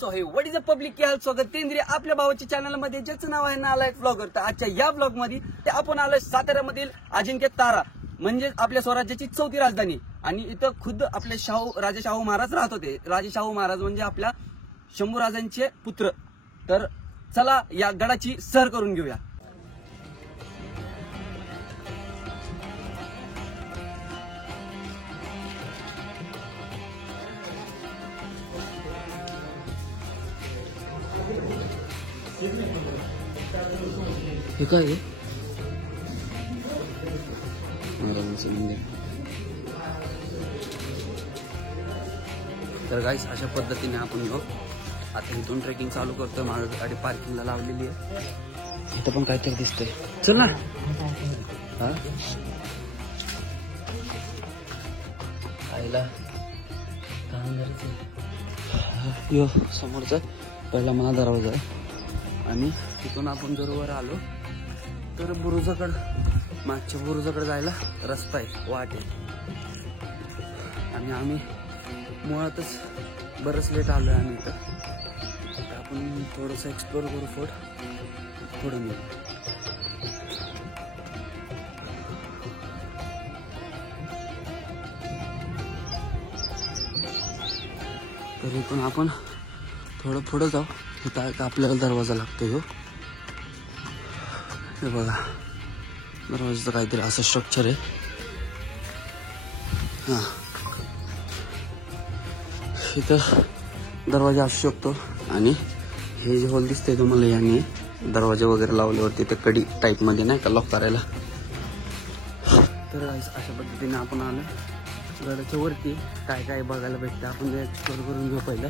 So हे what is a public की हाल स्वागत तेंद्रिय आपल्या भावाच्या चॅनल मध्ये ज्याचं नाव आहे नालायक व्लॉगर। तर आजच्या या व्लॉग मध्ये ते आपण आलोय साताऱ्यामधील अजिंक्य तारा म्हणजे आपल्या स्वराज्याची चौथी राजधानी आणि इथं खुद्द आपले राजे शाहू महाराज राहत होते। राजे शाहू महाराज म्हणजे आपल्या शंभूराजांचे पुत्र। तर चला या गडाची सर करून घेऊया। हे काय आहे? महाराजांचं मंदिर। तर गाईस अशा पद्धतीने आपण घेऊ आता इथून ट्रेकिंग चालू करतोय। माझी गाडी पार्किंगला लावलेली आहे। इथं पण काहीतरी दिसतंय, चल ना। हा आईला यो समोरचा पहिला मला दरवाजा आहे आणि तिथून आपण जर वर आलो तर बुरुजाकड मागच्या बुरुजाकडे जायला रस्ता आहे, वाट आहे। आणि आम्ही मुळातच बरंच लेट आलोय आम्ही इथं। आपण थोडंसं एक्सप्लोर करू पुढे नेऊ। तर इथून आपण थोडं पुढे जाऊ। इथं आपल्याला दरवाजा लागतो ह्यो, हे बघा दरवाजाचं काहीतरी असं स्ट्रक्चर आहे। हा इथं दरवाजा असू शकतो आणि हे जे होल दिसतंय तुम्हाला यांनी दरवाजा वगैरे लावल्यावरती ते कडी टाईप मध्ये नाही का लॉक करायला। तर अशा पद्धतीने आपण आलो गडाच्या वरती। काय काय बघायला भेटतं आपण एक्सप्लोर करून घेऊ पहिलं।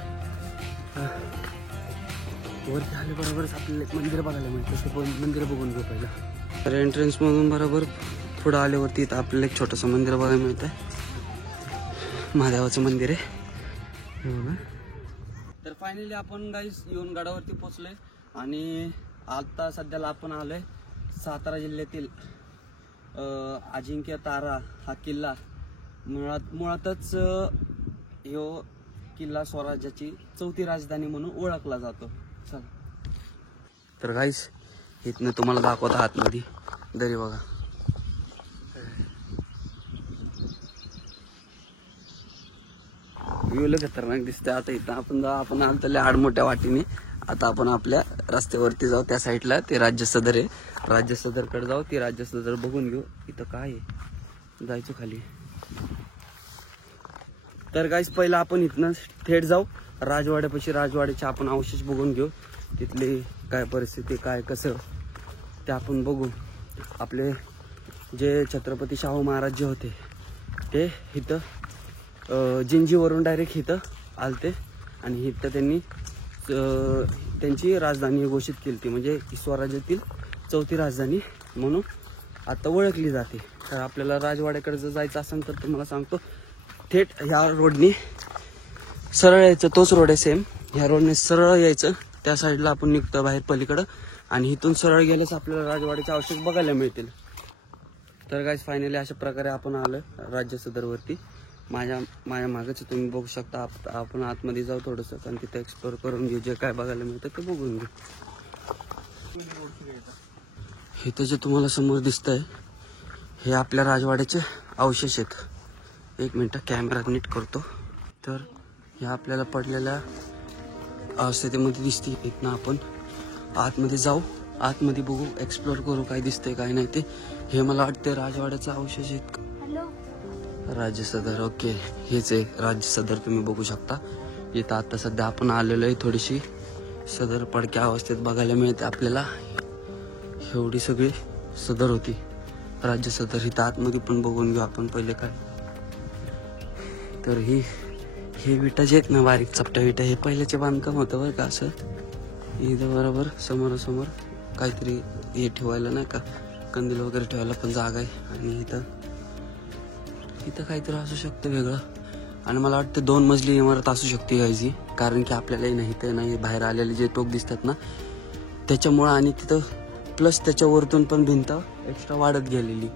वरती आले बरोबरच आपल्याला एक मंदिर बघायला मिळतं, ते पण मंदिर बघून घेऊ पहिलं। तर एंट्रन्स मधून बरोबर पुढं आल्यावरती इथं आपल्याला एक छोटंसं मंदिर बघायला मिळतं, महादेवाचं मंदिर आहे। तर फायनली आपण गाईस येऊन गडावरती पोहोचलोय आणि आता सध्याला आपण आलोय सातारा जिल्ह्यातील अजिंक्य तारा हा किल्ला। मुळातच ह्यो किल्ला स्वराज्याची चौथी राजधानी म्हणून ओळखला जातो। चला तर गाईस इथनं तुम्हाला दाखवत आतमध्ये दरी बघा। व्ह्यू लय खतरनाक दिसतंय। आता इथं आपण आलो तर आडमोठ्या वाटीने आता आपण आपल्या रस्त्यावरती जाऊ। त्या साईडला ते राज्य सदर आहे, राज्य सदरकडे जाऊ। ती राज्य सदर बघून घेऊ। इथं काय आहे, जायचं खाली। तर गाईस पहिला आपण इथनं थेट जाऊ राजवाड्यापाशी। राजवाड्याचे आपण अवशेष बघून घेऊ, तिथली काय परिस्थिती काय कसं ते आपण बघू। आपले जे छत्रपती शाहू महाराज जे होते ते इथं जिंजीवरून डायरेक्ट इथं आलते आणि इथं त्यांनी त्यांची राजधानी घोषित केली ती, म्हणजे स्वराज्यातील चौथी राजधानी म्हणून आता ओळखली जाते। तर आपल्याला राजवाड्याकडे जर जायचं असेल तर तुम्हाला सांगतो थेट ह्या रोडने सरळ यायचं, तोच रोड आहे सेम। ह्या रोडने सरळ यायचं, त्या साईडला आपण निघतो बाहेर पलीकडं आणि इथून सरळ गेल्यास आपल्याला राजवाड्याचे अवशेष बघायला मिळतील। तर गाईस फायनली अशा प्रकारे आपण आलोय राज्य सदरवरती। माझ्या मागच तुम्ही बघू शकता। आपण आतमध्ये जाऊ थोडंसं आणि तिथे एक्सप्लोर करून घेऊ, जे काय बघायला मिळतं ते बघून घेऊ। इथं जे तुम्हाला समोर दिसतंय हे आपल्या राजवाड्याचे अवशेष आहेत। एक मिनिट कॅमेरा नीट करतो। तर ह्या आपल्याला पडलेल्या स्थितीमध्ये दिसते। इथनं आपण आतमध्ये जाऊ, आतमध्ये बघू, एक्सप्लोर करू काय दिसतंय काय नाही ते। हे मला वाटतं राजवाड्याचा अवशेष आहेत। राज्य सदर, ओके हेच आहे राज्य सदर, तुम्ही बघू शकता। इथं आता सध्या आपण आलेलो आहे, थोडीशी सदर पडक्या अवस्थेत बघायला मिळते आपल्याला। एवढी सगळी सदर होती राज्य सदर। इथं आतमध्ये पण बघून घेऊ आपण पहिले काय। तर हे विटा जे आहेत ना, बारीक चपट्या विटा, हे पहिल्याचे बांधकाम होतं बरं का। असं इथं बरोबर समोरासमोर काहीतरी हे ठेवायला नाही का, कंदील वगैरे ठेवायला पण जागा आहे। आणि इथं काहीतरी असू शकतं वेगळं। आणि मला वाटतं 2 मजली इमारत असू शकते यायची, कारण की आपल्याला नाही तर नाही बाहेर आलेले जे टोक दिसतात ना त्याच्यामुळं। आणि तिथं प्लस त्याच्यावरतून पण भिंत एक्स्ट्रा वाढत गेलेली।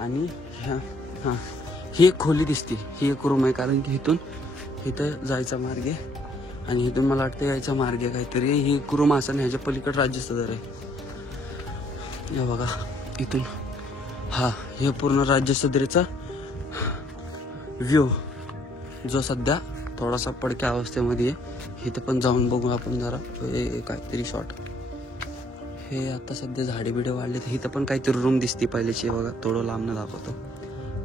आणि ही एक खोली दिसते, ही एक रूम आहे, कारण की इथं जायचा मार्ग आहे आणि इथून मला वाटतं यायचा मार्ग आहे काहीतरी, ही कुरुमासन ह्याच्या पलीकडे राज्य सदर आहे. हे बघा इथून, हा हे पूर्ण राज्य सदरीचा व्ह्यू जो सध्या थोडासा पडक्या अवस्थेमध्ये आहे. इथं पण जाऊन बघू आपण जरा काहीतरी शॉट. हे आता सध्या झाडे बिडे वाढले, तर इथं पण काहीतरी रूम दिसते पहिल्याची. बघा थोडं लांबनं दाखवतो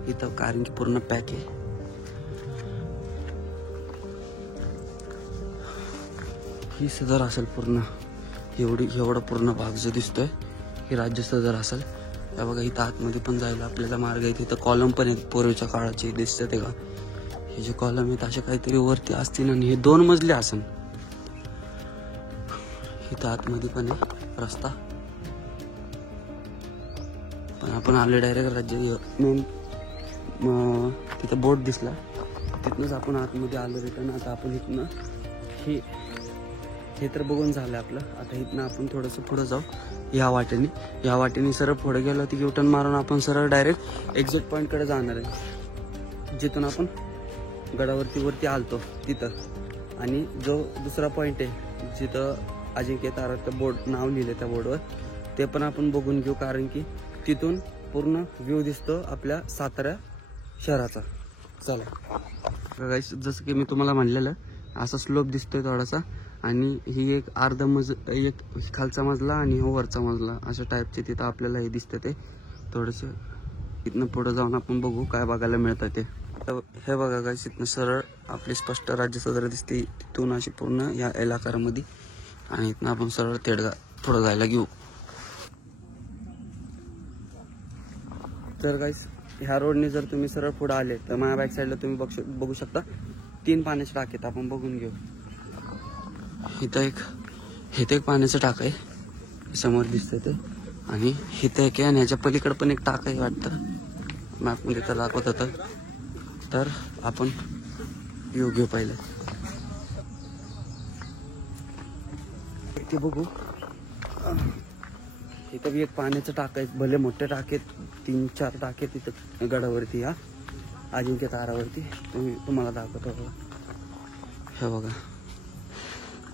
इथं, कारण की पूर्ण पॅक आहे. ही सदर असेल पूर्ण, एवढा पूर्ण भाग जो दिसतोय ही राज्य सदर असेल. त्या बघा इथं आतमध्ये पण जायला आपल्याला मार्ग आहे. तिथं कॉलम पण आहेत पूर्वीच्या काळाचे, दिसतं ते का. हे जे कॉलम आहेत असे काहीतरी वरती असतील आणि हे 2 मजले असेल. इथं आतमध्ये पण आहे रस्ता, पण आपण आले डायरेक्ट राज्य मेन. तिथं बोट दिसला, तिथनंच आपण आतमध्ये आलो रिटर्न. आता आपण इथनं हे तर बघून झालं आपलं. आता इथनं आपण थोडंसं पुढं जाऊ या वाटेने सरळ पुढे गेलो की युटर्न मारून आपण सरळ डायरेक्ट एक्झिट पॉईंटकडे जाणार आहे, जिथून आपण गडावरती आलतो तिथं. आणि जो दुसरा पॉईंट आहे जिथं अजिंक्य ताराचं बोर्ड नाव लिहिलं त्या बोर्डवर, ते पण आपण बघून घेऊ, कारण की तिथून पूर्ण व्ह्यू दिसतो आपल्या सातारा शहराचा. चला गाईस, जसं की मी तुम्हाला म्हणलेलं असा स्लोप दिसतोय थोडासा, आणि ही एक एक खालचा मजला आणि वरचा मजला अशा टाईपचे तिथं आपल्याला हे दिसतं. ते थोडंसं इथनं पुढं जाऊन आपण बघू काय बघायला मिळतं ते. हे बघा गाईस, इथनं सरळ आपली स्पष्ट राज्य सदर दिसते, तिथून अशी पूर्ण या एलाकारामध्ये. आणि इथनं आपण सरळ पुढं जायला घेऊ. तर गाईस, ह्या रोडने जर तुम्ही सरळ पुढे आले तर माझ्या बॅक साईडला तुम्ही बघू शकता 3 पाण्याचे टाके. आपण बघून घेऊ. इथं एक पाण्याचं टाक आहे समोर दिसतंय ते, आणि इथं एक आहे, आणि ह्याच्या पलीकडे पण एक टाक आहे वाटतं, मॅपमध्ये तर दाखवत होतं. तर आपण व्ह्यू घेऊ पहिले, ते बघू. इथं बी एक पाण्याचं टाक आहे, भले मोठे टाके 3-4 टाके तिथं गडावरती, या अजिंक्य तारावरती. तुम्हाला दाखवतो बघा, हे बघा.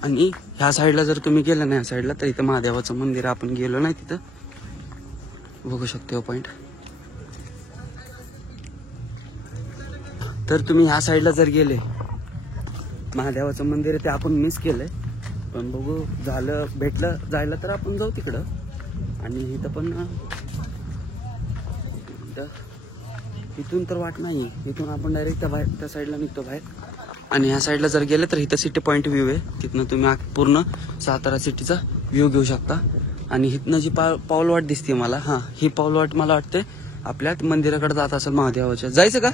आणि ह्या साईडला जर तुम्ही गेलं ना, ह्या साईडला, तर इथं महादेवाचं मंदिर आपण गेलो नाही तिथं बघू शकतो पॉइंट. तर तुम्ही ह्या साईडला जर गेले, महादेवाचं मंदिर आहे ते आपण मिस केलंय, पण बघू झालं भेटलं जायला तर आपण जाऊ तिकडं. आणि इथं पण इथून तर वाट नाही, इथून आपण डायरेक्ट त्या साईडला निघतो बाहेर. आणि ह्या साईडला जर गेले तर इथं सिटी पॉईंट व्ह्यू आहे, तिथनं तुम्ही पूर्ण सातारा सिटीचा व्ह्यू घेऊ शकता. आणि इथनं जी पाऊलवाट दिसते मला, हा ही पाऊलवाट मला वाटते आपल्या मंदिराकडे जात असेल महादेवाच्या. जायचं का?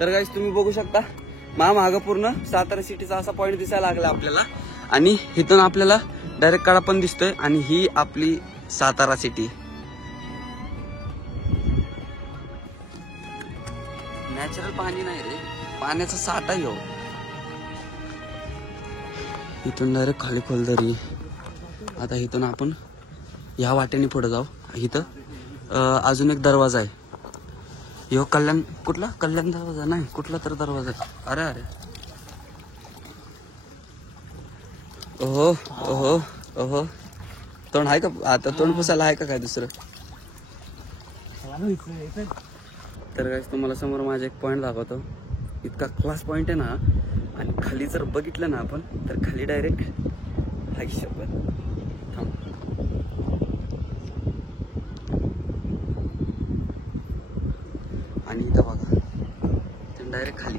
तर गाईस, तुम्ही बघू शकता मागं पूर्ण सातारा सिटीचा असा पॉईंट दिसायला लागला आपल्याला. आणि इथून आपल्याला डायरेक्ट कडा पण दिसतोय, आणि ही आपली सातारा सिटी. नॅचरल पाणी नाही रे, पाण्याचा साठा येऊ. इथून डायरेक्ट खाली खोलदरी. आता इथून आपण या वाटेने पुढे जाऊ. इथं अजून एक दरवाजा आहे, यो कल्याण दरवाजा नाही, कुठला तर दरवाजा. अरे ओहो तोंड आहे का आता? तोंड पुसायला आहे का काय दुसरं? तर काय, तुम्हाला समोर माझा एक पॉईंट दाखवतो. इतका क्लास पॉईंट आहे ना. आणि खाली जर बघितलं ना आपण, तर खाली डायरेक्ट शपथ थांब. आणि इथं बघा, डायरेक्ट खाली.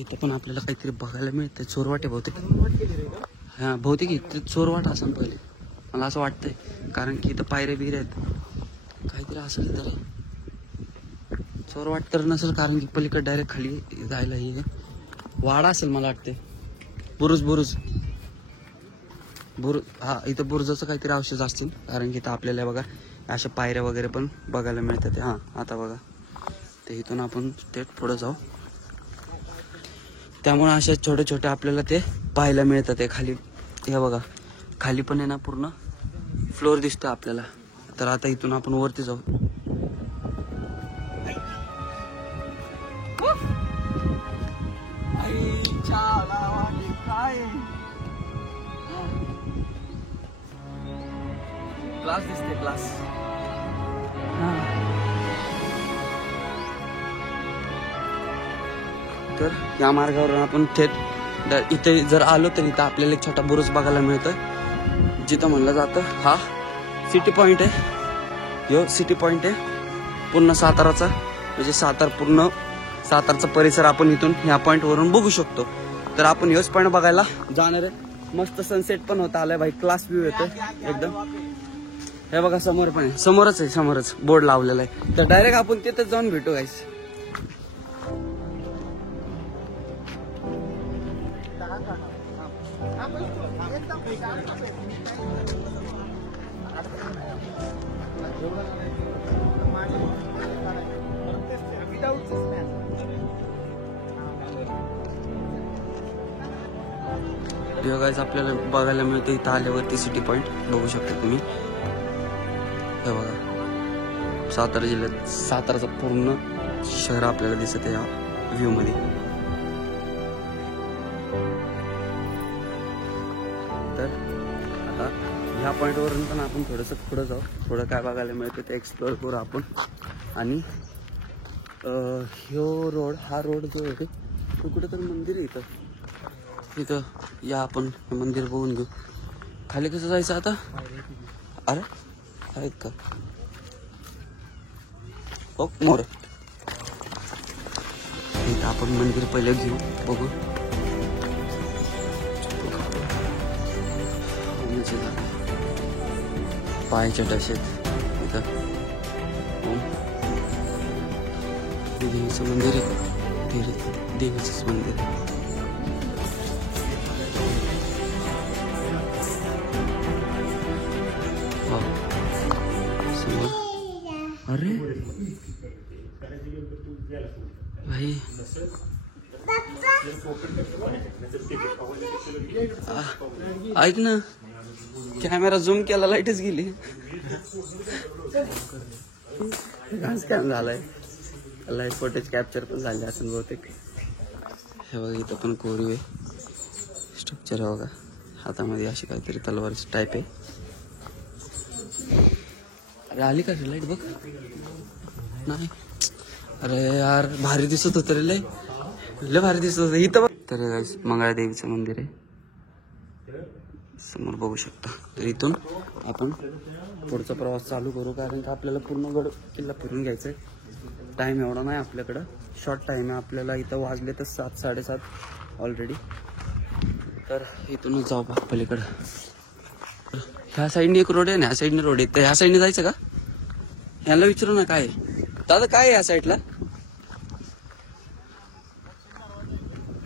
इथं पण आपल्याला काहीतरी बघायला मिळतंय. चोरवाटे बहुतेक, हा बहुतेक इथे चोरवाट असेल पहिले, मला असं वाटतंय. कारण की इथं पायऱ्या बिऱ्या आहेत, काहीतरी असेल. तर चोरवाट तर नसेल, कारण की पलीकडे डायरेक्ट खाली जायला हे वाडा असेल मला वाटते. बुरुज, हा इथं बुरुजाचं काहीतरी अवशेष असतील, कारण की इथं आपल्याला बघा अशा पायऱ्या वगैरे पण बघायला मिळतात. हा आता बघा, ते इथून आपण थेट पुढे जाऊ. त्यामुळे अशा छोटे छोटे आपल्याला ते पाहायला मिळतात. ते खाली हे बघा, खाली पण आहे ना पूर्ण फ्लोर दिसतो आपल्याला. तर आता इथून आपण वरती जाऊ. क्लास दिसते, क्लास. तर या मार्गावरून आपण थेट इथे जर आलो तर इथं आपल्याला एक छोटा बुरुज बघायला मिळतोय, जिथं म्हणलं जातं हा सिटी पॉइंट आहे. ह्यो सिटी पॉइंट आहे पूर्ण साताराचा, म्हणजे सातारचा परिसर आपण इथून ह्या पॉइंट वरून बघू शकतो. तर आपण ह्योच पॉइंट बघायला जाणार आहे. मस्त सनसेट पण होता आलाय भाई, क्लास व्ह्यू येतोय एकदम. हे बघा समोर पण आहे, समोरच बोर्ड लावलेला आहे. तर डायरेक्ट आपण तिथं जाऊन भेटू गाईस. गाईस आपल्याला बघायला मिळतं इथं आल्यावरती सिटी पॉइंट बघू शकता तुम्ही. हे बघा सातारा जिल्ह्यात साताराचं पूर्ण शहर आपल्याला दिसत आहे या व्ह्यू मध्ये. तर आता ह्या पॉइंट वरून पण आपण थोडंसं पुढे जाऊ, थोडं काय बघायला मिळतं ते एक्सप्लोर करू आपण. आणि हा रोड जो आहे तो कुठं तर मंदिर आहे इथं या आपण मंदिर बघून घेऊ. खाली कसं जायचं आता? अरे आहेत का? हो मोर. इथं आपण मंदिर पहिले घेऊ, बघू. पायाच्या टशेत इथं देवीचं मंदिर आहे, देवीचंच मंदिर आहे. अरे भाई ऐक ना, कॅमेरा झूम केला लाईटच गेली. काय झालंय, लाईट फुटेज कॅप्चर पण झाले असेल बहुतेक. हे बघा इथं पण कोरीव आहे स्ट्रक्चर आहे बघा, हातामध्ये अशी काहीतरी तलवारची टाईप आहे. अरे आली का लाईट बघ. नाही अरे यार भारी दिसत होतं रे, लय भारी दिसत होतं इथं बघ. तर मंगळादेवीचं मंदिर आहे समोर बघू शकता. तर इथून आपण पुढचा प्रवास चालू करू, कारण का आपल्याला पूर्ण गड किल्ला फिरून घ्यायचा आहे. टाइम एवढा नाही आपल्याकडं, शॉर्ट टाइम आहे आपल्याला. इथं वाजले तर 7 साडेसात ऑलरेडी. तर इथूनच जाऊ बघ पलीकडं. ह्या साईडने एक रोड आहे ना, ह्या साईडने रोड आहे. तर ह्या साईडने जायचं का? ह्याला विचारू ना काय दादा काय आहे या साईडला?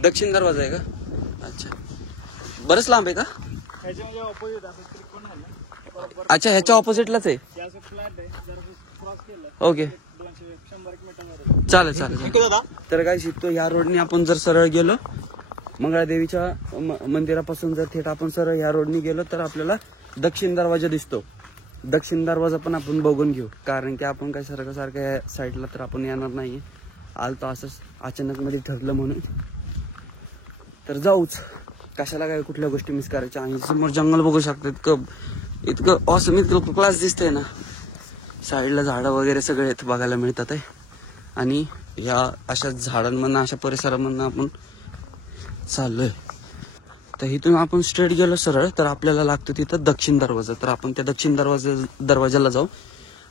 दक्षिण दरवाजा आहे का? अच्छा, बरंच लांब आहे का? अच्छा ह्याच्या ऑपोजिटलाच आहे. ओके चालेल चालेल. तर काय शिकतो ह्या रोडने आपण जर सरळ गेलो मंगळादेवीच्या मंदिरापासून जर थेट आपण सरळ ह्या रोडने गेलो तर आपल्याला दक्षिण दरवाजा दिसतो. दक्षिण दरवाजा पण आपण बघून घेऊ, कारण की आपण काय सारखं या साईडला तर आपण येणार नाही. आलतो असंच अचानक मध्ये ठरलं म्हणून. तर जाऊच, कशाला काय कुठल्या गोष्टी मिस करायच्या. आणि समोर जंगल बघू शकता, इतकं ऑसम, इतकं क्लास दिसतंय ना. साईडला झाडं वगैरे सगळे इथं बघायला मिळतात आहे. आणि या अशा झाडांमधनं अशा परिसरामधनं आपण चाललोय. तर इथून आपण स्ट्रेट गेलो सरळ तर आपल्याला लागतो तिथं दक्षिण दरवाजा. तर आपण त्या दक्षिण दरवाजाला जाऊ.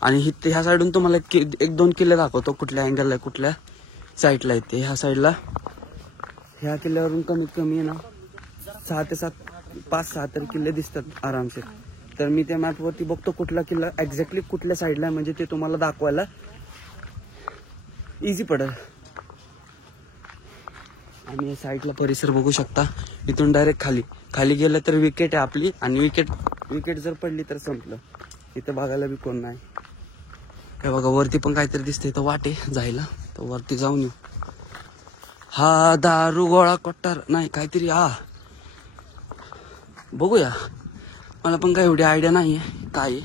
आणि ह्या साईडून तुम्हाला 1-2 किल्ले दाखवतो, कुठल्या अँगलला कुठल्या साईडला येते. ह्या साईडला ह्या किल्ल्यावरून कमीत कमी आहे ना 6 ते 7, 5-6 तर किल्ले दिसतात आरामसे. तर मी त्या मॅपवरती बघतो कुठला किल्ला एक्झॅक्टली कुठल्या साईडला आहे, म्हणजे ते तुम्हाला दाखवायला इझी पडेल. आणि साईडला परिसर बघू शकता. इथून डायरेक्ट खाली गेलं तर विकेट आहे आपली. आणि विकेट जर पडली तर संपलं. इथं बघायला बी कोण नाही. काय बघा वरती पण काहीतरी दिसतंय, इथं वाटे जायला, तर वरती जाऊन येऊ. हा दारू गोळा कोट्टार नाही काहीतरी बघूया, मला पण काय एवढी आयडिया नाहीये काय.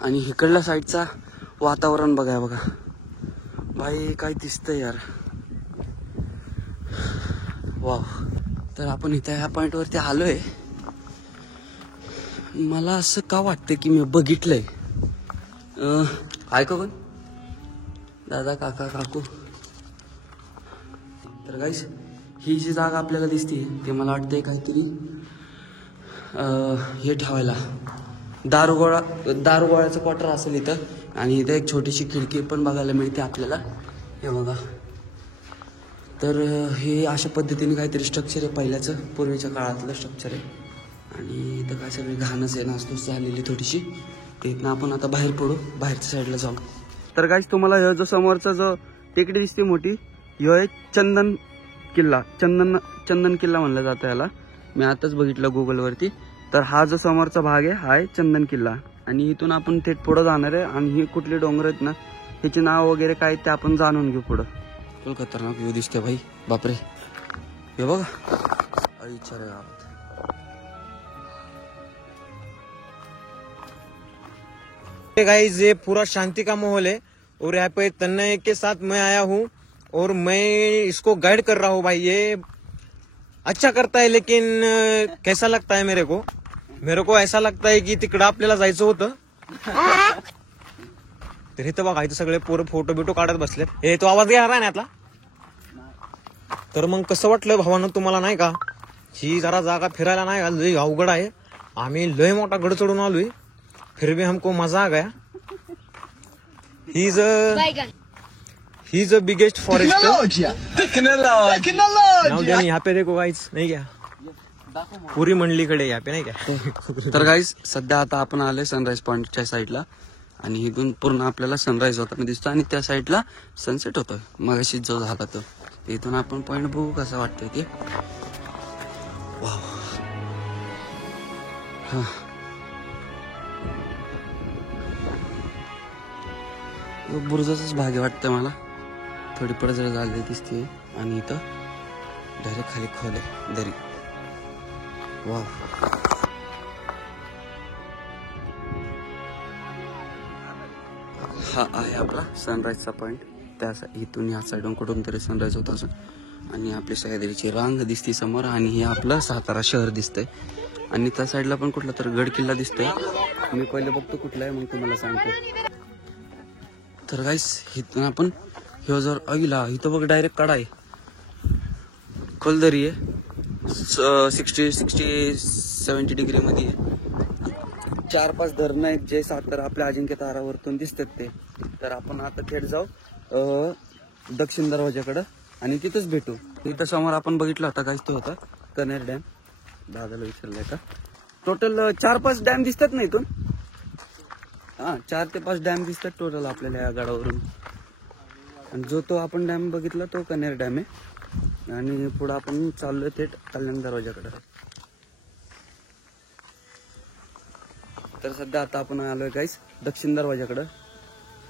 आणि इकडल्या साईडचा वातावरण बघा भाई, काय दिसतंय यार, वाव. तर आपण इथं ह्या पॉइंट वरती आलोय. मला असं का वाटतं की मी बघितलंय. ऐका कोण, दादा, काका, काकू. तर गाईस, ही जी जागा आपल्याला दिसते ते मला वाटतंय काहीतरी हे ठेवायला दारुगोळ्याचं क्वार्टर असेल इथं. आणि इथं एक छोटीशी खिडकी पण बघायला मिळते आपल्याला, हे बघा. तर हे अशा पद्धतीने काहीतरी स्ट्रक्चर आहे, पहिल्याचं पूर्वीच्या काळातलं स्ट्रक्चर आहे. आणि इथं काय सगळी घाणच आहे, नासधूस झालेली थोडीशी. तिथनं आपण आता बाहेर पडू, बाहेरच्या साईडला जाऊ. तर गाईस, तुम्हाला ह्यो जो समोरचा जो टेकडी दिसते मोठी, ह्यो आहे चंदन किल्ला. चंदन किल्ला म्हणलं जातं याला, मी आताच बघितलं गुगलवरती. तर हा जो समोरचा भाग आहे हा आहे चंदन किल्ला. आणि इथून आपण थेट पुढं जाणार आहे. आणि ही कुठली डोंगर आहेत ना, ह्याचे नाव वगैरे काय ते आपण जाणून घेऊ पुढं. तुला खतरनाक व्ह्यू दिसते भाई, बापरे. हे बघा, आईच्या रे गावात. गाइस, ये पूरा शांति का माहौल है और यहाँ पे तन्मय के साथ मैं आया हूँ और मैं इसको गाइड कर रहा हूँ भाई. ये अच्छा करता है, लेकिन कैसा लगता है मेरे को ऐसा लगता है की तिकडं आपल्याला जायचं होतं. तर इथं बघा, इथं सगळे पोरं फोटो बिटो काढत बसलेत. हे तो आवाज घ्या ना यातला. तर मग कसं वाटलं भावानं तुम्हाला, नाही का? ही जरा जागा फिरायला नाही का लय अवघड आहे. आम्ही लय मोठा गड चढून आलोय, फिर भी हमको मजा आ गया. He's a biggest forester. Now then, यहाँ पे देखो गाइस, नहीं क्या पुरी मंडलीकडे यहाँ पे नाही का. तर गाईस, सध्या आता आपण आलोय सनराईज पॉइंटच्या साईडला. आणि इथून पूर्ण आपल्याला सनराईज होताना दिसतो आणि त्या साईडला सनसेट होतोय मगाशी जो झाला तो. इथून आपण पॉइंट बघू कसं वाटतंय ते. वाव, हा. बुरुजाचाच भाग वाटतं मला, थोडी पडझड झाली दिसते. आणि इथं डायरेक्ट खाली खोल आहे दरी. वाव, हा आहे आपला सनराईजचा पॉइंट. त्या इथून या साईडून कुठून तरी सनराईज होत असं. आणि आपली सह्याद्रीची रांग दिसते समोर. आणि हे आपलं सातारा शहर दिसतंय. आणि त्या साईडला पण कुठला तर गड किल्ला दिसतोय. मी पहिले बघतो कुठला आहे, मग तुम्हाला सांगतो. तर गाईस, इथून आपण ह्यो जर अगिला, इथं बघ डायरेक्ट कडा आहे, खोलदरी आहे. 60-70 डिग्री मध्ये आहे. 4-5 धरणं आहेत जे सातारा आपल्या अजिंक्य तारावरतून दिसतात ते. तर आपण आता थेट जाऊ दक्षिण दरवाजाकडं आणि तिथंच भेटू. इथं समोर आपण बघितलं होता गाईस, तो होता कनेर डॅम. दादाला विचारलंय का. टोटल 4-5 डॅम दिसतात ना इथून. 4 ते 5 डॅम दिसतात टोटल आपल्याला या गडावरून. आणि जो तो आपण डॅम बघितला तो कनेर डॅम आहे. आणि पुढे आपण चाललोय थेट कल्याण दरवाजाकडे. तर सध्या आता आपण आलोय गाईस दक्षिण दरवाजाकडे.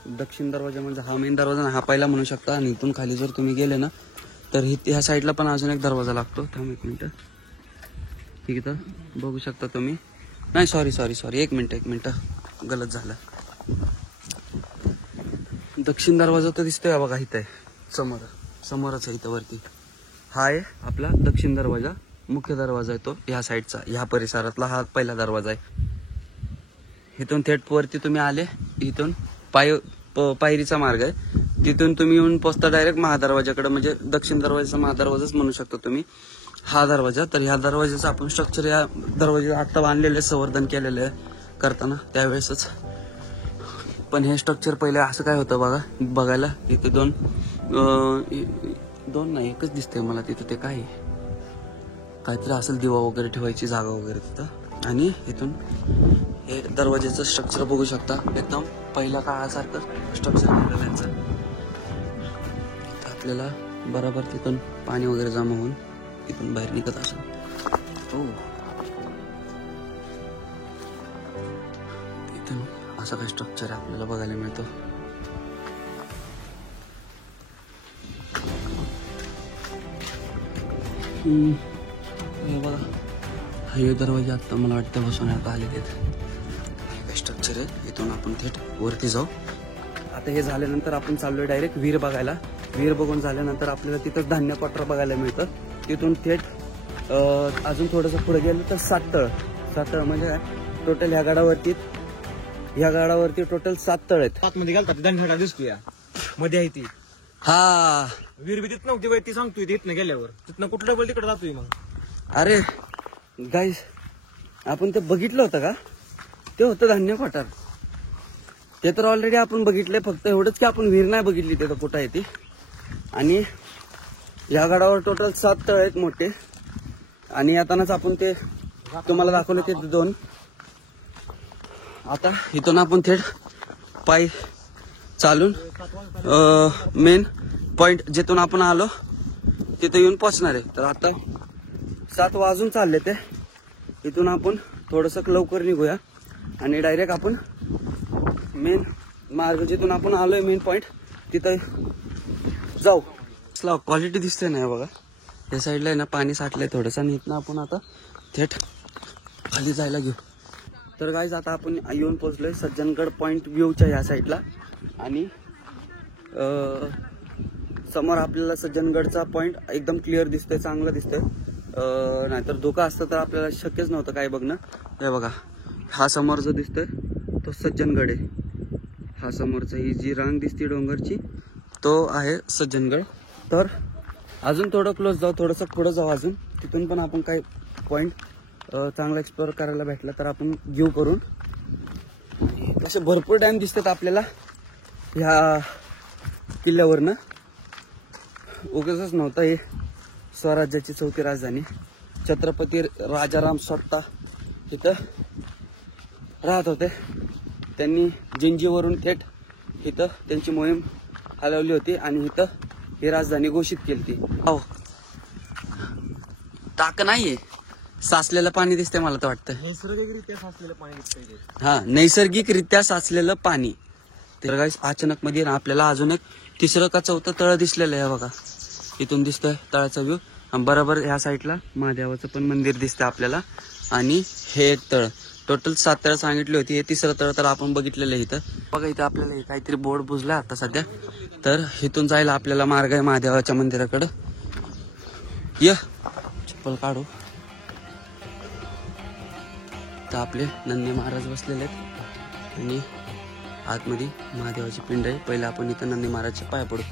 दक्षिण दरवाजा म्हणजे हा मेन दरवाजा, हा पहिला म्हणू शकता. आणि इथून खाली जर तुम्ही गेले ना, तर ह्या साईडला पण अजून एक दरवाजा लागतो. थांब एक मिनिट, इथं बघू शकता तुम्ही. नाही, सॉरी, एक मिनिट, गलत झालं. दक्षिण दरवाजा तर दिसतोय बघा, इथं आहे समोरच आहे. इथं वरती हा आहे आपला दक्षिण दरवाजा. मुख्य दरवाजा आहे तो ह्या साईडचा, ह्या परिसरातला हा पहिला दरवाजा आहे. इथून थेट वरती तुम्ही आले, इथून पायरीचा मार्ग आहे. तिथून तुम्ही येऊन पोचता डायरेक्ट महादरवाजाकडे. म्हणजे दक्षिण दरवाजाचा महादरवाजाच म्हणू शकता तुम्ही हा दरवाजा. तर ह्या दरवाजाचं आपण स्ट्रक्चर या दरवाजा आता बांधलेले, संवर्धन केलेलं आहे करताना त्यावेळेसच. पण हे स्ट्रक्चर पहिले असं काय होतं बघायला. इथे दोन नाही, एकच दिसतंय मला तिथं. ते काय काहीतरी असेल, दिवा वगैरे ठेवायची जागा वगैरे तिथं. आणि इथून हे दरवाजाचं स्ट्रक्चर बघू शकता, एकदम पहिल्या काळासारखं स्ट्रक्चर केलेलं यांचं. आपल्याला बरोबर तिथून पाणी वगैरे जमा होऊन तिथून बाहेर निघत असेल. इथून असं काही स्ट्रक्चर आपल्याला बघायला मिळतं. हे बघा, हे दरवाजे आता मला वाटतं बसवण्यात आलेले आहेत. स्ट्रक्चर आहे. इथून आपण थेट वरती जाऊ. आता हे झाल्यानंतर आपण चाललोय डायरेक्ट विहीर बघायला. विहीर बघून झाल्यानंतर आपल्याला तिथं धान्य पठार बघायला मिळतं. तिथून थेट अजून थोडंसं पुढे गेलं तर सातळ म्हणजे काय, टोटल ह्या गाडावरती टोटल 7 तळ आहेत. आतमध्ये गेलता दंडा दिसतोय मध्ये आहे ती. हा वीर बी तिथं नव्हती बाई, ती सांगतोय तिथनं गेल्यावर तिथनं कुठं डबल तिकडे जातोय मग. अरे गाईस, आपण ते बघितलं होतं का? ते होतं धान्य पठार. ते तर ऑलरेडी आपण बघितले. फक्त एवढंच की आपण विहीर नाही बघितली तिथं कुठं आहे ती. आणि या गडावर टोटल 7 तळ आहेत मोठे. आणि येतानाच आपण ते तुम्हाला दाखवले ते 2. आता इथून आपण थेट पायी चालून मेन पॉइंट जिथून आपण आलो तिथे येऊन पोहोचणार आहे. तर आता 7 वाजून चालले ते. इथून आपण थोडंसं लवकर निघूया आणि डायरेक्ट आपण मेन मार्ग जिथून आपण आलोय मेन पॉइंट तिथं जाऊ. क्वालिटी दिसते ना बघा. या साईडला आहे ना पाणी साठलंय थोडंसं आणि इथनं आपण आता थेट खाली जायला घेऊ. तर गाईज आता आपण येऊन पोहोचलोय सज्जनगड पॉइंट व्ह्यूच्या या साईडला. आणि समोर आपल्याला सज्जनगडचा पॉइंट एकदम क्लिअर दिसतोय, चांगलं दिसतोय. नाहीतर धोका असतं तर आपल्याला शक्यच नव्हतं काय बघणं. हे बघा, हा समोर जो दिसतोय तो सज्जनगड आहे. हा समोरचा ही जी रांग दिसते डोंगरची तो आहे सज्जनगड. तर अजून थोडं क्लोज जाऊ, थोडंसं पुढं जाऊ अजून. तिथून पण आपण काही पॉइंट चांगला एक्सप्लोअर करायला भेटला तर आपण घेऊ करून. असे भरपूर डॅम दिसतात आपल्याला ह्या किल्ल्यावरनं. उगाचच नव्हतं हे स्वराज्याची 4थी राजधानी. छत्रपती राजाराम स्वतः इथं राहत होते. त्यांनी जिंजीवरून थेट इथं त्यांची मोहीम हलवली होती आणि इथं ही राजधानी घोषित केली ती. हो, टाक नाहीये, साचलेलं पाणी दिसते मला तर वाटतं. नैसर्गिकरित्या साचलेलं पाणी दिसतंय. हा, नैसर्गिकरित्या साचलेलं पाणी. तर गाईस अचानक मध्ये ना आपल्याला अजून एक 3रं का 4थं तळ दिसलेलं आहे बघा. इथून दिसतोय तळाचा व्ह्यू. बरोबर ह्या साईडला महादेवाचं पण मंदिर दिसतंय आपल्याला. आणि हे एक तळ. टोटल 7 तळ सांगितली होती. हे 3रं तळ तर आपण बघितलेलं आहे इथं बघा. इथं आपल्याला काहीतरी बोर्ड बुजला आता सध्या. तर इथून जायला आपल्याला मार्ग आहे महादेवाच्या मंदिराकडे. चप्पल काढू. तर आपले नंदी महाराज बसलेले आहेत आणि आतमध्ये महादेवाची पिंड आहे. पहिले आपण इथं नंदी महाराजचे पाय पडू.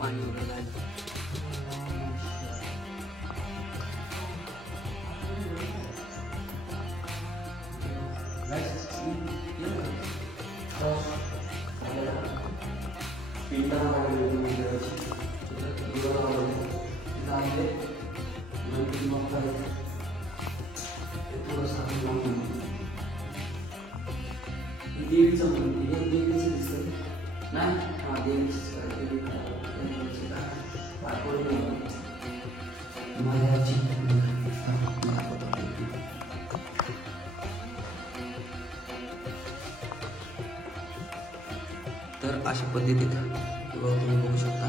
पाणी वगैरे जायला. देवीचं मंदिर, देवीचं दिसतंय नाही. हा, देवीचं तर अशा पद्धतीत तुम्ही बघू शकता.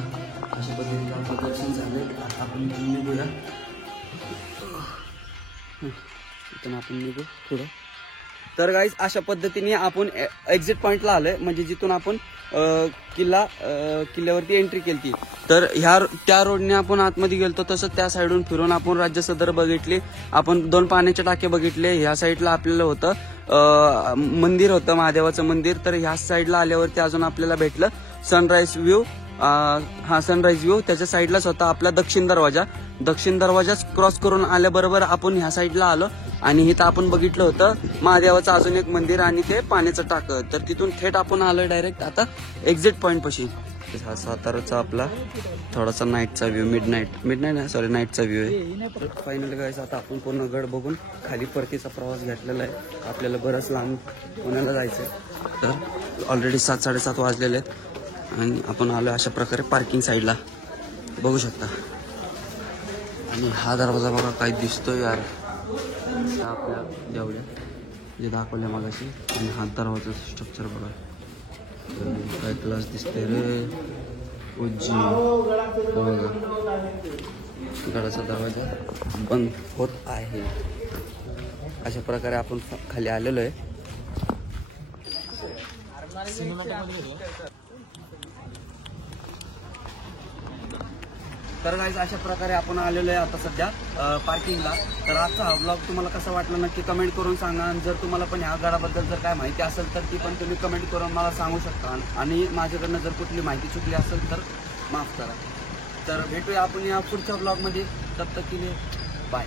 अशा पद्धतीत आपलं दर्शन झालंय. आता आपण इथून निघूया. इथून आपण निघू पुढं. तर गाईज अशा पद्धतीने आपण एक्झिट पॉइंटला आलोय. म्हणजे जिथून आपण किल्ल्यावरती एंट्री केली. तर त्या रोडने आपण आतमध्ये गेलतो. तसं त्या साईडून फिरून आपण राज्य सदर बघितली. आपण 2 पाण्याचे टाके बघितले. ह्या साईडला आपल्याला होतं मंदिर होतं महादेवाचं मंदिर. तर ह्या साईडला आल्यावरती अजून आपल्याला भेटलं सनराईज व्ह्यू. हा सनराईज व्ह्यू. त्याच्या साईडलाच होता आपला दक्षिण दरवाजा. दक्षिण दरवाजा क्रॉस करून आल्याबरोबर आपण ह्या साईडला आलो आणि इथं आपण बघितलं होतं महादेवाचं अजून एक मंदिर आणि ते पाण्याचं टाकं. तर तिथून थेट आपण आलोय डायरेक्ट आता एक्झिट पॉइंट पाशी. हा साताराचा आपला थोडासा नाईटचा व्ह्यू, नाईटचा व्ह्यू आहे. फायनली गाईस आता आपण पूर्ण गड बघून खाली परतीचा प्रवास घेतलेला आहे. आपल्याला बरंच लांब पुण्याला जायचं आहे. तर ऑलरेडी 7-7:30 वाजलेले आहेत आणि आपण आलो अशा प्रकारे पार्किंग साईडला बघू शकता. आणि हा दरवाजा बघा काय दिसतोय यार. आपल्या देवड्या जे दाखवलं मागाशी. आणि हा दरवाजाचं स्ट्रक्चर बघा, काय क्लास दिसते रे. उज्जी बघा, गडाचा दरवाजा बंद होत आहे. अशा प्रकारे आपण खाली आलेलो आहे. तर गाईज अशा प्रकारे आपण आलेलो आहे आता सध्या पार्किंगला. तर आजचा हा ब्लॉग तुम्हाला कसा वाटला नक्की कमेंट करून सांगा. आणि जर तुम्हाला पण ह्या गडाबद्दल जर काय माहिती असेल तर ती पण तुम्ही कमेंट करून मला सांगू शकता. आणि माझ्याकडनं जर कुठली माहिती चुकली असेल तर माफ करा. तर भेटूया आपण या पुढच्या ब्लॉगमध्ये. तब तक के लिए बाय.